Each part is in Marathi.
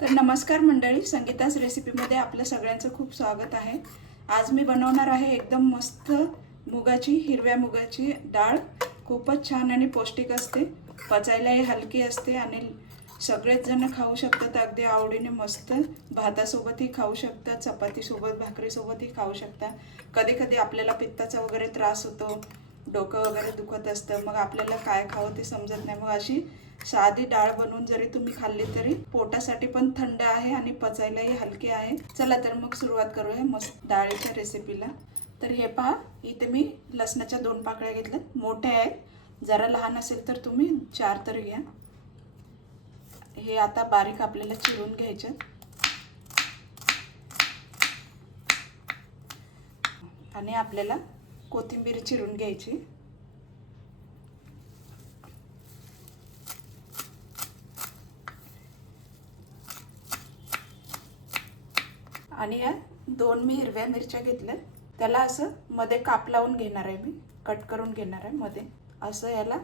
तर नमस्कार मंडळी, संगीता's रेसिपीमध्ये आपल्या सगळ्यांचं खूप स्वागत आहे। आज मी बनवणार आहे एकदम मस्त हिरव्या मुगाची डाळ। खूपच छान आणि पौष्टिक असते, पचायलाही हलकी असते आणि सगळेच जण खाऊ शकतात अगदी आवडीने। मस्त भातासोबतही खाऊ शकतात, चपातीसोबत, भाकरीसोबतही खाऊ शकता। कधी कधी आपल्याला पित्ताचा वगैरे त्रास होतो, डोकं वगैरे दुखत असतं, मग आपल्याला काय खावं ते समजत नाही। मग अशी साधी डाळ बनवून जरी तुम्ही खाल्ली तरी पोटासाठी पण थंड आहे आणि पचायलाही हलकी आहे। चला तर मग सुरुवात करूया मस्त डाळीच्या रेसिपीला। तर हे पहा, इथे मी लसणाच्या 2 पाकळ्या घेतल्यात, मोठ्या आहेत। जरा लहान असेल तर तुम्ही 4 तर घ्या। हे आता बारीक आपल्याला चिरून घ्यायचे आणि आपल्याला कोथिंबीर चिरून घ्यायची। आणि या 2 मी हिरव्या मिरच्या घेतल्या, त्याला असं मध्ये काप लावून घेणार आहे, मी कट करून घेणार आहे मध्ये। असं याला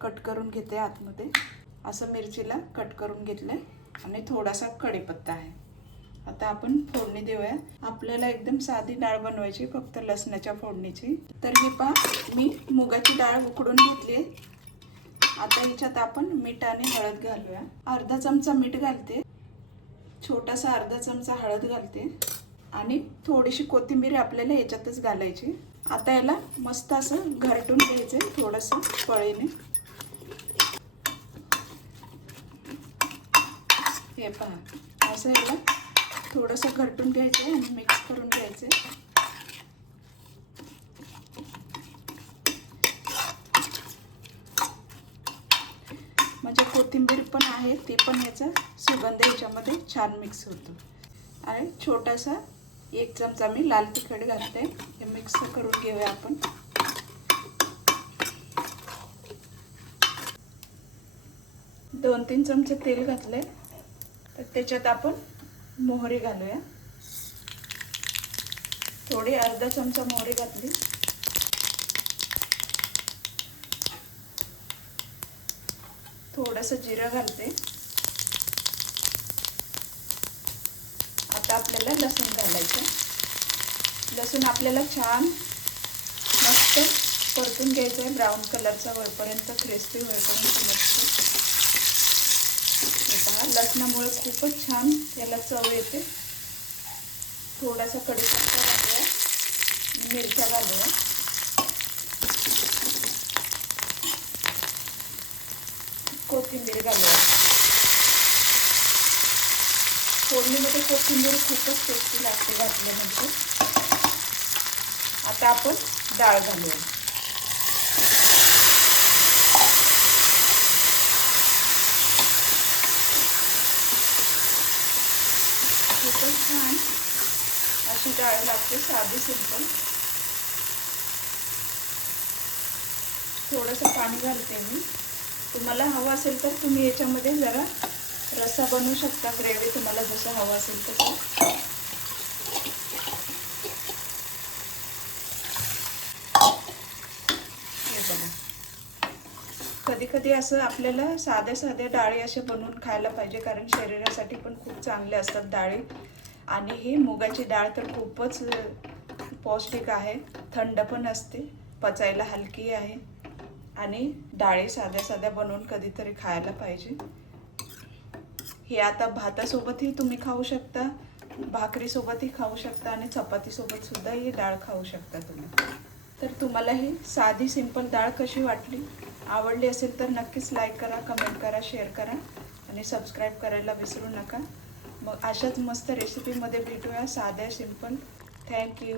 कट करून घेते आतमध्ये, असं मिरचीला कट करून घेतले आणि थोडासा कढीपत्ता आहे। आता आपण फोडणी देऊया। आपल्याला एकदम साधी डाळ बनवायची, फक्त लसणाच्या फोडणीची। तर ही पहा, मी मुगाची डाळ उकडून घेतली। आता ह्याच्यात आपण मीठ आणि हळद घालूया। अर्धा चमचा मीठ घालते, छोटासा अर्धा चमचा हळद घालते आणि थोडीशी कोथिंबीर आपल्याला याच्यातच घालायची। आता याला मस्त असं घरटून घ्यायचे थोडंसं पळीने। हे पहा, असं याला थोडंसं घरटून घ्यायचं आणि मिक्स करून घ्यायचे। म्हणजे कोथिंबीर पण आहे ती पण याचा सुगंध याच्यामध्ये छान मिक्स होतो। आणि छोटासा 1 चमचा मी लाल तिखट घालते। हे मिक्स करून घेऊया आपण। दोन 3 चमचे तेल घातले, तर त्याच्यात आपण मोहरी घालूया। थोडी अर्धा चमचा मोहरी घातली। थोडंसं जिरं घालते। आता आपल्याला लसूण घालायचं। लसूण आपल्याला छान मस्त परतून घ्यायचं आहे, ब्राऊन कलरचा होईपर्यंत, क्रिस्पी होईपर्यंत मस्त। पहा, लसणामुळे खूपच छान याला चव येते। थोडासा कढीपत्ता घालूया, मिरच्या घालूया, कोथिंबीर घालूया। फोडणीमध्ये कोथिंबीर खूपच टेस्टी लागते घातल्यानंतर। आता आपण डाळ घालूया। खूपच छान अशी डाळ लागते, साधी सिंपल। थोडंसं पाणी घालते मी। तुम्हाला हवं असेल तर तुम्ही याच्यामध्ये जरा रस्सा बनवू शकता, ग्रेव्ही तुम्हाला जसं हवं असेल तसं। हे बघा, कधी कधी असं आपल्याला साध्या डाळी असे बनवून खायला पाहिजे, कारण शरीरासाठी पण खूप चांगले असतात डाळी। आणि ही मुगाची डाळ तर खूपच पौष्टिक आहे, थंड पण असते, पचायला हलकी आहे। आणि डाळी साध्या बनवून कधीतरी खायला पाहिजे। हे आता भातासोबतही तुम्ही खाऊ शकता, भाकरीसोबतही खाऊ शकता आणि चपातीसोबत सुद्धा ही डाळ खाऊ शकता तुम्ही। तर तुम्हाला ही साधी सिंपल डाळ कशी वाटली, आवडली असेल तर नक्कीच लाईक करा, कमेंट करा, शेअर करा आणि सबस्क्राईब करायला विसरू नका। मग अशाच मस्त रेसिपीमध्ये भेटूया, साध्या सिंपल। थँक्यू।